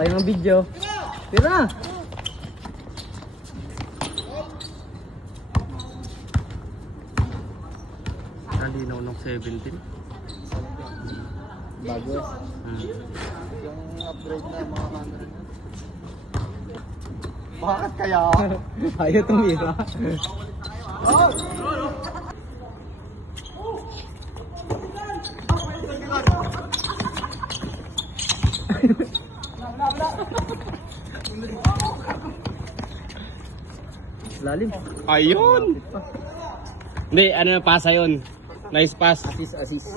Sayang ang video. Tira na! Nalinaw nung 17. Bago eh. Yung upgrade na mga camera niya. Bakit kaya? Ayaw tumira. Lalim. Ayun! Hindi, ano na pasa yun? Nice pass. Assist.